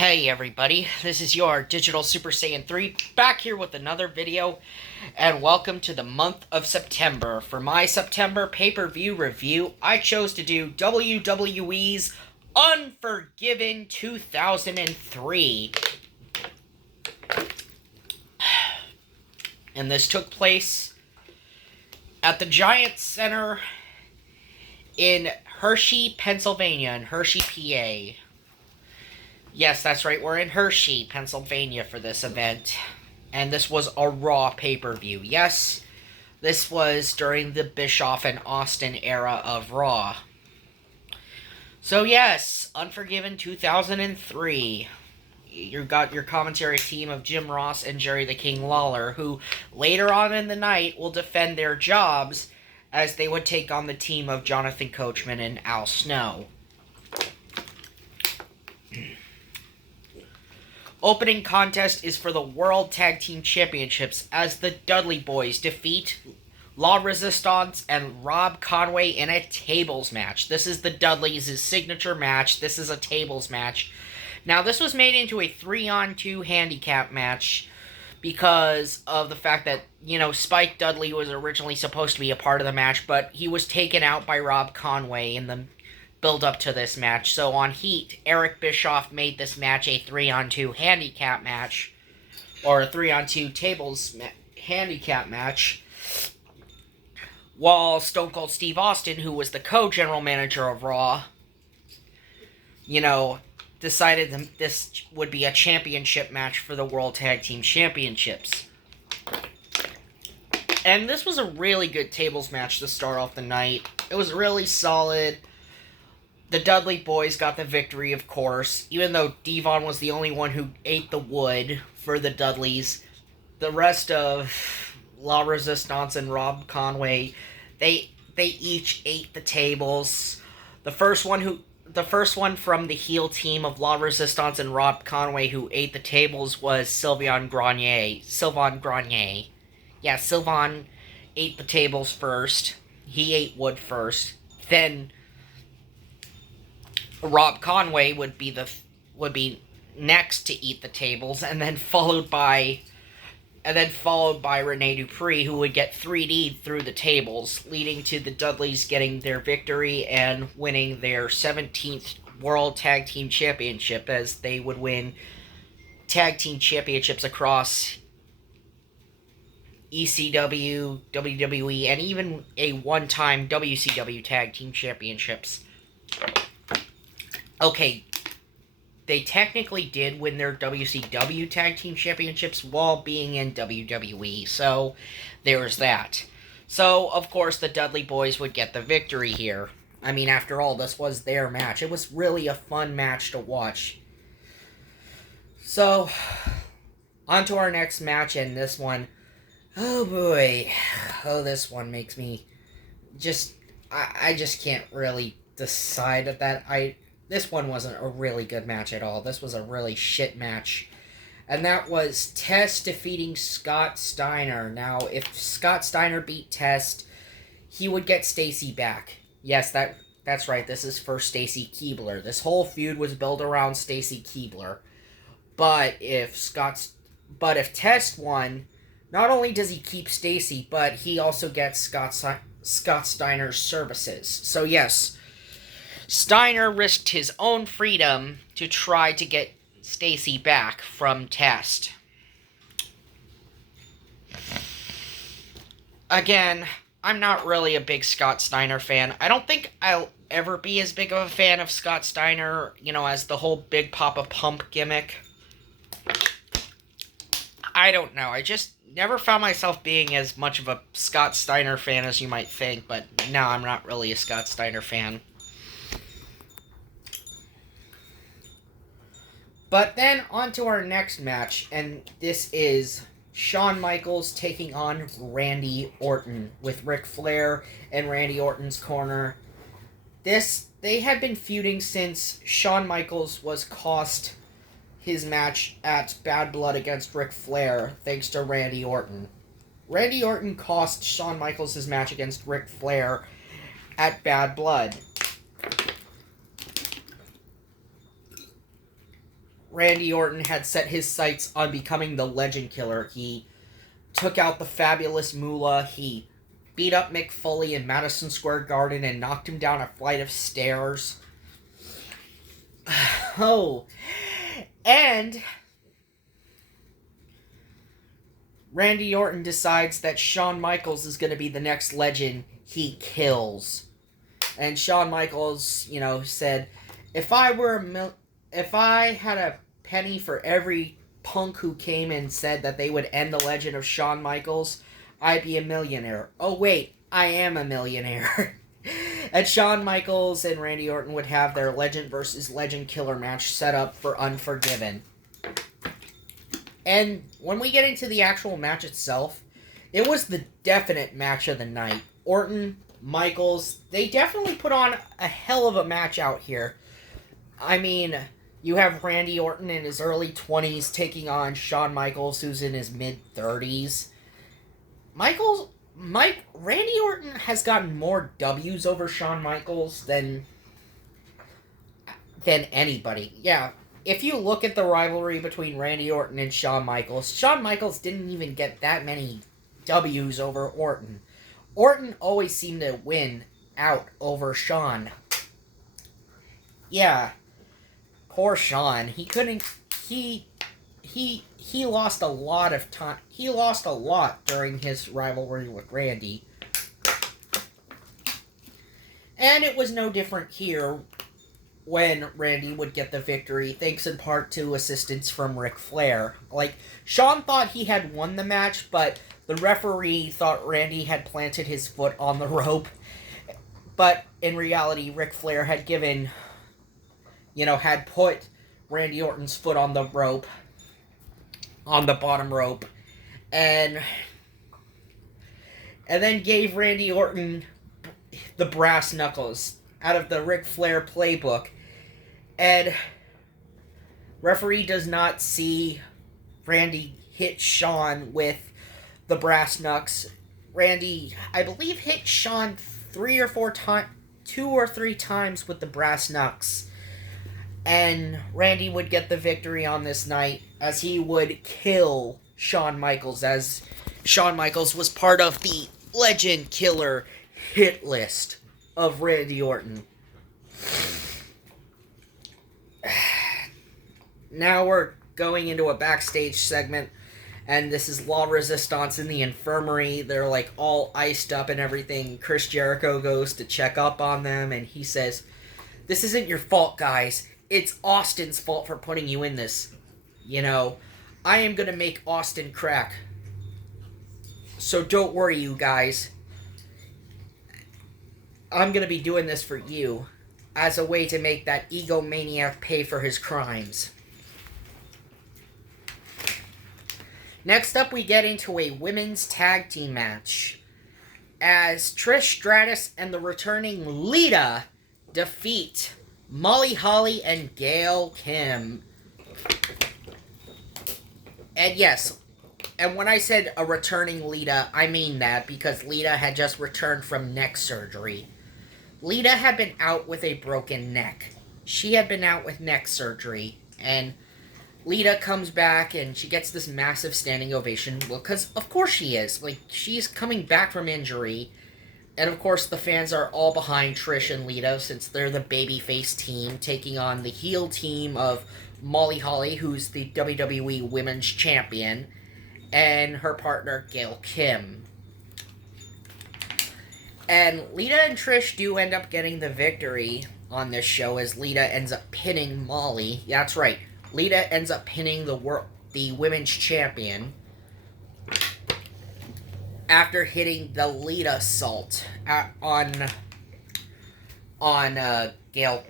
Hey everybody, this is your Digital Super Saiyan 3 back here with another video, and welcome to the month of September. For my September pay-per-view review, I chose to do WWE's Unforgiven 2003. And this took place at the Giant Center in Hershey, Pennsylvania, in Hershey, PA. Yes, that's right, we're in Hershey, Pennsylvania for this event. And this was a Raw pay-per-view. Yes, this was during the Bischoff and Austin era of Raw. So yes, Unforgiven 2003. You got your commentary team of Jim Ross and Jerry the King Lawler, who later on in the night will defend their jobs as they would take on the team of Jonathan Coachman and Al Snow. Opening contest is for the World Tag Team Championships as the Dudley Boys defeat La Resistance and Rob Conway in a tables match. This is the Dudleys' signature match. This is a tables match. Now, this was made into a 3-on-2 handicap match because of the fact that, Spike Dudley was originally supposed to be a part of the match, but he was taken out by Rob Conway in the build up to this match. So on Heat, Eric Bischoff made this match a 3-on-2 handicap match, or a 3-on-2 tables handicap match, while Stone Cold Steve Austin, who was the co-general manager of Raw, decided that this would be a championship match for the World Tag Team Championships. And this was a really good tables match to start off the night. It was really solid. The Dudley Boys got the victory, of course, even though Devon was the only one who ate the wood for the Dudleys. The rest of La Resistance and Rob Conway, they each ate the tables. The first one from the heel team of La Resistance and Rob Conway who ate the tables was Sylvain Grenier. Yeah, Sylvain ate the tables first. He ate wood first. Then Rob Conway would be next to eat the tables, and then followed by Rene Dupree, who would get 3D'd through the tables, leading to the Dudleys getting their victory and winning their 17th World Tag Team Championship, as they would win Tag Team Championships across ECW, WWE, and even a one-time WCW Tag Team Championships. Okay, they technically did win their WCW Tag Team Championships while being in WWE, so there's that. So, of course, the Dudley Boys would get the victory here. I mean, after all, this was their match. It was really a fun match to watch. So, on to our next match, and this one, oh boy, this one makes me I just can't really decide that this one wasn't a really good match at all. This was a really shit match. And that was Test defeating Scott Steiner. Now, if Scott Steiner beat Test, he would get Stacy back. Yes, that's right. This is for Stacy Keibler. This whole feud was built around Stacy Keibler. But if Test won, not only does he keep Stacy, but he also gets Scott Steiner's services. So yes, Steiner risked his own freedom to try to get Stacy back from Test. Again, I'm not really a big Scott Steiner fan. I don't think I'll ever be as big of a fan of Scott Steiner, as the whole Big Papa Pump gimmick. I don't know. I just never found myself being as much of a Scott Steiner fan as you might think, but no, I'm not really a Scott Steiner fan. But then, on to our next match, and this is Shawn Michaels taking on Randy Orton, with Ric Flair in Randy Orton's corner. They had been feuding since Shawn Michaels was cost his match at Bad Blood against Ric Flair, thanks to Randy Orton. Randy Orton cost Shawn Michaels his match against Ric Flair at Bad Blood. Randy Orton had set his sights on becoming the Legend Killer. He took out the Fabulous Moolah. He beat up Mick Foley in Madison Square Garden and knocked him down a flight of stairs. Oh. And Randy Orton decides that Shawn Michaels is going to be the next legend he kills. And Shawn Michaels, said, if I had a penny for every punk who came and said that they would end the legend of Shawn Michaels, I'd be a millionaire. Oh wait, I am a millionaire. And Shawn Michaels and Randy Orton would have their Legend versus Legend Killer match set up for Unforgiven. And when we get into the actual match itself, it was the definite match of the night. Orton, Michaels, they definitely put on a hell of a match out here. I mean, you have Randy Orton in his early 20s taking on Shawn Michaels, who's in his mid-30s. Randy Orton has gotten more W's over Shawn Michaels than anybody. Yeah, if you look at the rivalry between Randy Orton and Shawn Michaels didn't even get that many W's over Orton. Orton always seemed to win out over Shawn. Yeah, poor Shawn. He lost a lot of time. He lost a lot during his rivalry with Randy. And it was no different here when Randy would get the victory, thanks in part to assistance from Ric Flair. Shawn thought he had won the match, but the referee thought Randy had planted his foot on the rope. But in reality, Ric Flair had had put Randy Orton's foot on the rope, on the bottom rope, and then gave Randy Orton the brass knuckles out of the Ric Flair playbook. And referee does not see Randy hit Shawn with the brass knucks. Randy, I believe, hit Shawn 2 or 3 times with the brass knucks. And Randy would get the victory on this night, as he would kill Shawn Michaels, as Shawn Michaels was part of the Legend Killer hit list of Randy Orton. Now we're going into a backstage segment, and this is La Resistance in the infirmary. They're all iced up and everything. Chris Jericho goes to check up on them, and he says, "This isn't your fault, guys. It's Austin's fault for putting you in this. I am going to make Austin crack. So don't worry, you guys. I'm going to be doing this for you as a way to make that egomaniac pay for his crimes." Next up, we get into a women's tag team match, as Trish Stratus and the returning Lita defeat Molly Holly and Gail Kim. And yes, and when I said a returning Lita, I mean that because Lita had just returned from neck surgery. Lita had been out with a broken neck. She had been out with neck surgery, and Lita comes back and she gets this massive standing ovation. Well, because of course she is. She's coming back from injury. And of course the fans are all behind Trish and Lita, since they're the babyface team taking on the heel team of Molly Holly, who's the WWE Women's Champion, and her partner Gail Kim. And Lita and Trish do end up getting the victory on this show, as Lita ends up pinning Molly. Yeah, that's right. Lita ends up pinning the Women's Champion after hitting the Lita salt on Gail,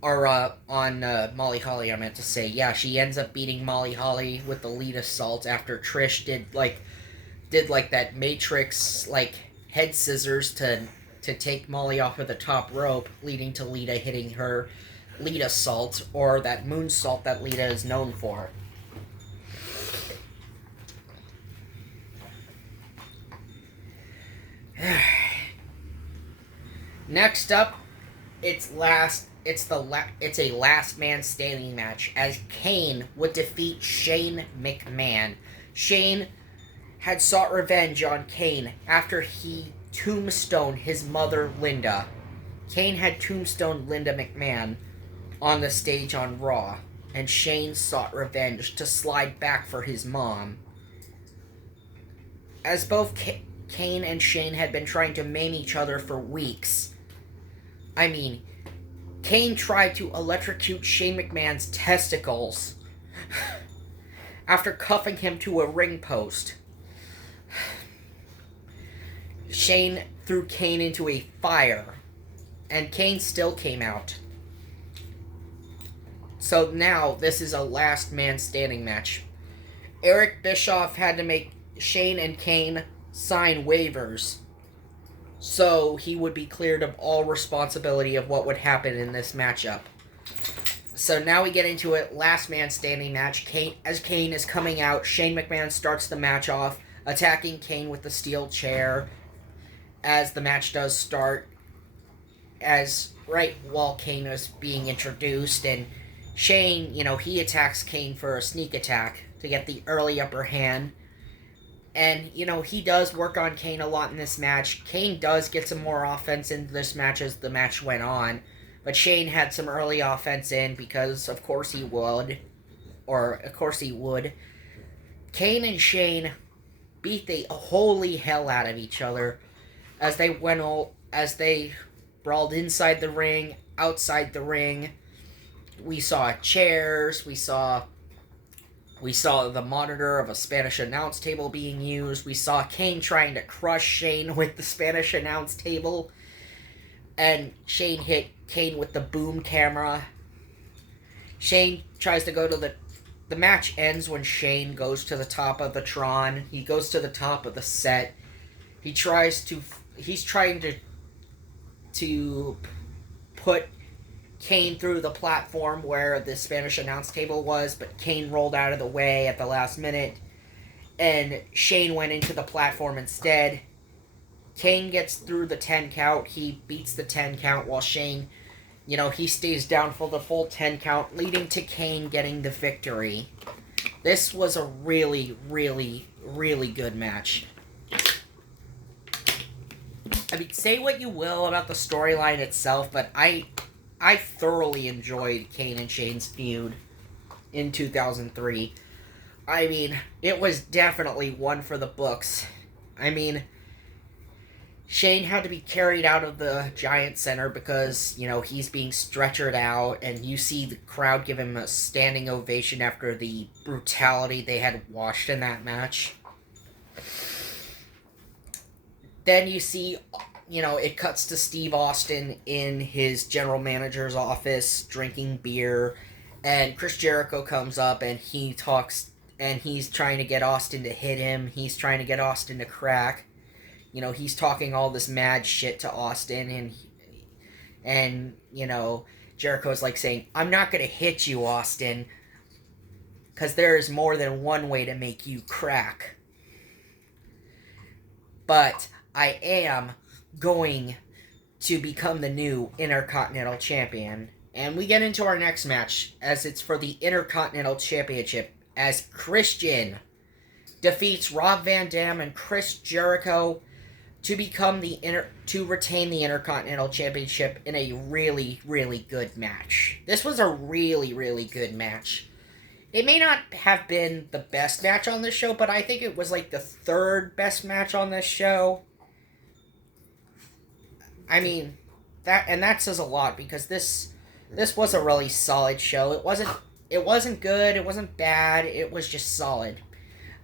or on Molly Holly, I meant to say. Yeah, she ends up beating Molly Holly with the Lita salt after Trish did that Matrix head scissors to take Molly off of the top rope, leading to Lita hitting her Lita salt, or that moonsault that Lita is known for. Next up, it's it's a last man standing match, as Kane would defeat Shane McMahon. Shane had sought revenge on Kane after he tombstoned his mother, Linda. Kane had tombstoned Linda McMahon on the stage on Raw, and Shane sought revenge to slide back for his mom. As both Kane and Shane had been trying to maim each other for weeks. I mean, Kane tried to electrocute Shane McMahon's testicles after cuffing him to a ring post. Shane threw Kane into a fire, and Kane still came out. So now this is a last man standing match. Eric Bischoff had to make Shane and Kane sign waivers so he would be cleared of all responsibility of what would happen in this matchup. So now we get into it, last man standing match. As Kane is coming out, Shane McMahon starts the match off, attacking Kane with the steel chair as the match does start, as right while Kane is being introduced, and Shane, he attacks Kane for a sneak attack to get the early upper hand. And, he does work on Kane a lot in this match. Kane does get some more offense into this match as the match went on. But Shane had some early offense in because, of course, he would. Kane and Shane beat the holy hell out of each other as they brawled inside the ring, outside the ring. We saw chairs, we saw the monitor of a Spanish announce table being used. We saw Kane trying to crush Shane with the Spanish announce table. And Shane hit Kane with the boom camera. Shane tries to go to the match ends when Shane goes to the top of the Tron. He goes to the top of the set. He's trying to put Kane through the platform where the Spanish announce table was, but Kane rolled out of the way at the last minute, and Shane went into the platform instead. Kane gets through the 10 count. He beats the 10 count while Shane, he stays down for the full 10 count, leading to Kane getting the victory. This was a really, really, really good match. I mean, say what you will about the storyline itself, but I thoroughly enjoyed Kane and Shane's feud in 2003. I mean, it was definitely one for the books. I mean, Shane had to be carried out of the Giant Center because, he's being stretchered out, and you see the crowd give him a standing ovation after the brutality they had watched in that match. Then you see, it cuts to Steve Austin in his general manager's office drinking beer, and Chris Jericho comes up and he talks, and he's trying to get Austin to hit him. He's trying to get Austin to crack. He's talking all this mad shit to Austin, and Jericho's like saying, "I'm not going to hit you, Austin, because there is more than one way to make you crack. But I am going to become the new Intercontinental Champion." And we get into our next match, as it's for the Intercontinental Championship, as Christian defeats Rob Van Dam and Chris Jericho to retain the Intercontinental Championship in a really, really good match. This was a really, really good match. It may not have been the best match on this show, but I think it was like the third best match on this show. I mean, that says a lot, because this was a really solid show. It wasn't good, it wasn't bad, it was just solid.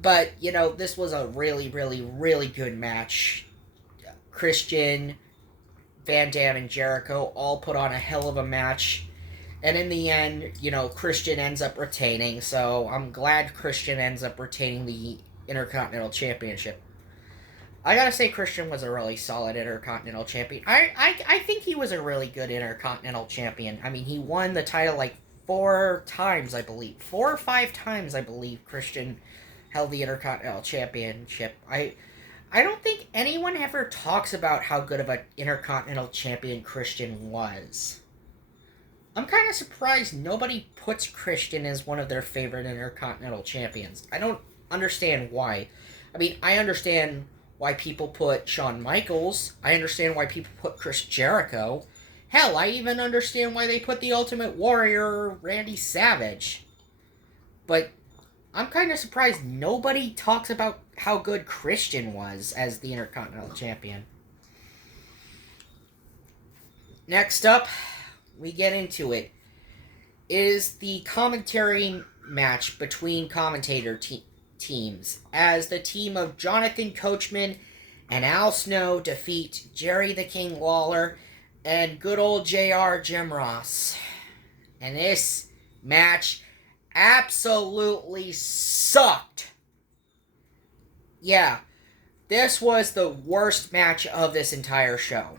But, this was a really, really, really good match. Christian, Van Dam, and Jericho all put on a hell of a match. And in the end, Christian ends up retaining, so I'm glad Christian ends up retaining the Intercontinental Championship. I gotta say, Christian was a really solid Intercontinental Champion. I think he was a really good Intercontinental Champion. I mean, he won the title like 4 times, I believe. 4 or 5 times, I believe, Christian held the Intercontinental Championship. I don't think anyone ever talks about how good of an Intercontinental Champion Christian was. I'm kind of surprised nobody puts Christian as one of their favorite Intercontinental Champions. I don't understand why. I mean, I understand why people put Shawn Michaels. I understand why people put Chris Jericho. Hell, I even understand why they put the Ultimate Warrior, Randy Savage. But I'm kind of surprised nobody talks about how good Christian was as the Intercontinental Champion. Next up, we get into it, is the commentary match between commentator teams, as the team of Jonathan Coachman and Al Snow defeat Jerry the King Lawler and good old JR Jim Ross. And this match absolutely sucked. Yeah, this was the worst match of this entire show.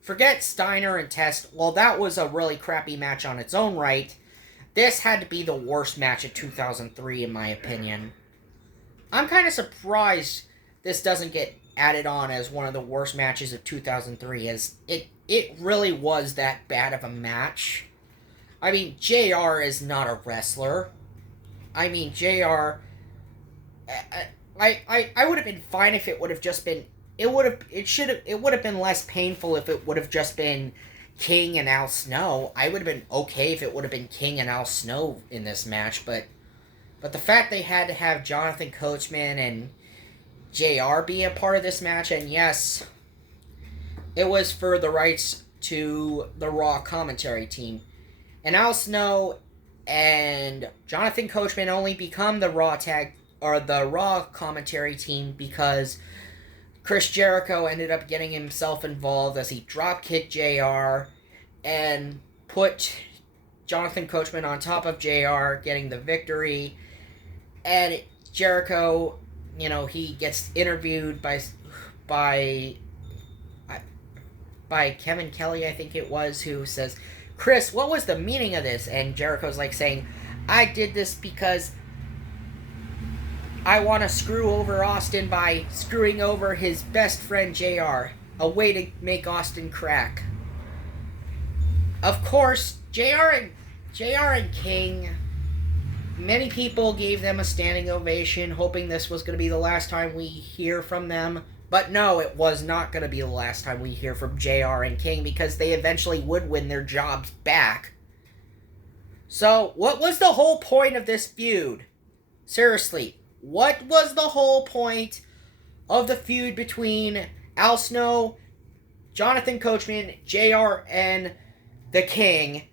Forget Steiner and Test. Well, that was a really crappy match on its own right. This had to be the worst match of 2003, in my opinion. I'm kind of surprised this doesn't get added on as one of the worst matches of 2003, as it really was that bad of a match. I mean, JR is not a wrestler. I mean, JR... I would have been fine if it would have just been... It would have been less painful if it would have just been King and Al Snow. I would have been okay if it would have been King and Al Snow in this match, but the fact they had to have Jonathan Coachman and JR be a part of this match, and yes, it was for the rights to the Raw commentary team. And Al Snow and Jonathan Coachman only become the Raw commentary team because Chris Jericho ended up getting himself involved as he dropkicked JR and put Jonathan Coachman on top of JR, getting the victory. And Jericho, he gets interviewed by Kevin Kelly, I think it was, who says, "Chris, what was the meaning of this?" And Jericho's like saying, "I did this because I want to screw over Austin by screwing over his best friend JR. A way to make Austin crack." Of course, JR and King, many people gave them a standing ovation, hoping this was going to be the last time we hear from them. But no, it was not going to be the last time we hear from JR and King, because they eventually would win their jobs back. So, what was the whole point of this feud? Seriously. What was the whole point of the feud between Al Snow, Jonathan Coachman, JR, and the King,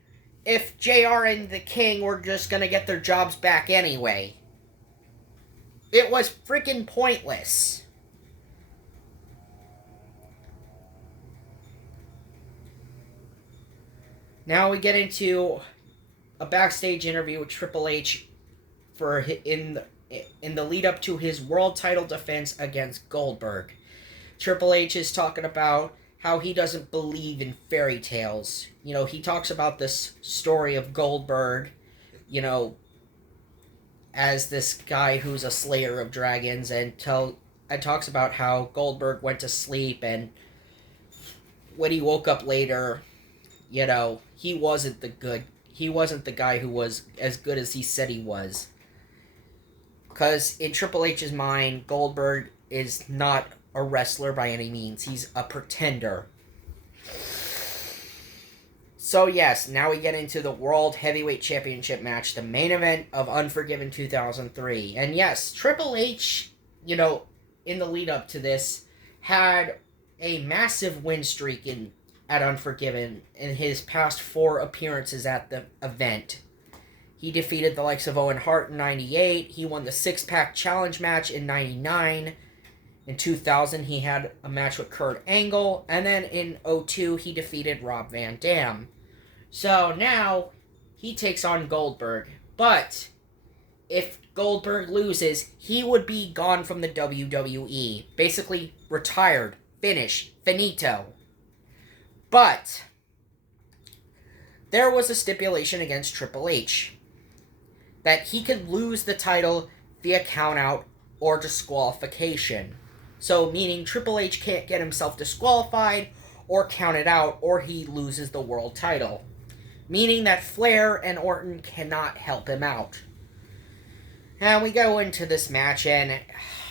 if JR and the King were just going to get their jobs back anyway? It was freaking pointless. Now we get into a backstage interview with Triple H in the lead up to his world title defense against Goldberg. Triple H is talking about how he doesn't believe in fairy tales. He talks about this story of Goldberg, as this guy who's a slayer of dragons, and talks about how Goldberg went to sleep, and when he woke up later, he wasn't the guy who was as good as he said he was. Because in Triple H's mind, Goldberg is not a wrestler by any means. He's a pretender. So yes, now we get into the World Heavyweight Championship match, the main event of Unforgiven 2003. And yes, Triple H, in the lead up to this, had a massive win streak at Unforgiven in his past 4 appearances at the event. He defeated the likes of Owen Hart in 98. He won the 6-pack challenge match in 99. In 2000, he had a match with Kurt Angle. And then in 2002, he defeated Rob Van Dam. So now, he takes on Goldberg. But if Goldberg loses, he would be gone from the WWE. Basically, retired. Finished. Finito. But there was a stipulation against Triple H that he could lose the title via countout or disqualification. So, meaning Triple H can't get himself disqualified or counted out, or he loses the world title. meaning that Flair and Orton cannot help him out. And we go into this match, and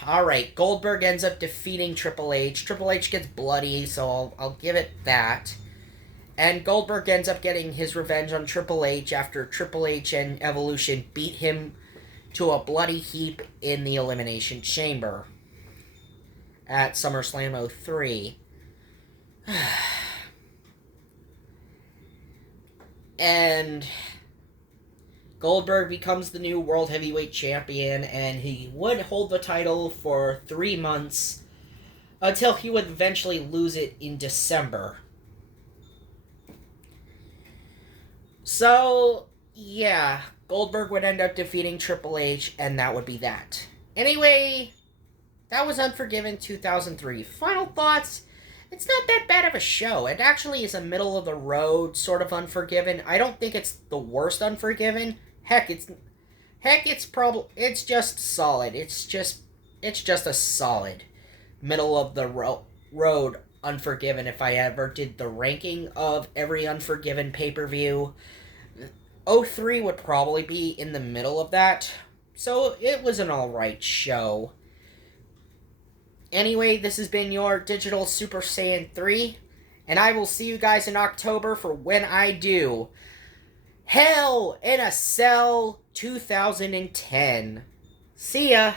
alright, Goldberg ends up defeating Triple H. Triple H gets bloody, so I'll give it that. And Goldberg ends up getting his revenge on Triple H after Triple H and Evolution beat him to a bloody heap in the Elimination Chamber at SummerSlam 03. And Goldberg becomes the new World Heavyweight Champion, and he would hold the title for 3 months until he would eventually lose it in December. So, yeah, Goldberg would end up defeating Triple H, and that would be that. Anyway, that was Unforgiven 2003. Final thoughts? It's not that bad of a show. It actually is a middle-of-the-road sort of Unforgiven. I don't think it's the worst Unforgiven. It's just solid. It's just a solid middle-of-the-road Unforgiven. If I ever did the ranking of every Unforgiven pay-per-view, 03 would probably be in the middle of that. So it was an alright show. Anyway, this has been your Digital Super Saiyan 3, and I will see you guys in October for when I do Hell in a Cell 2010. See ya!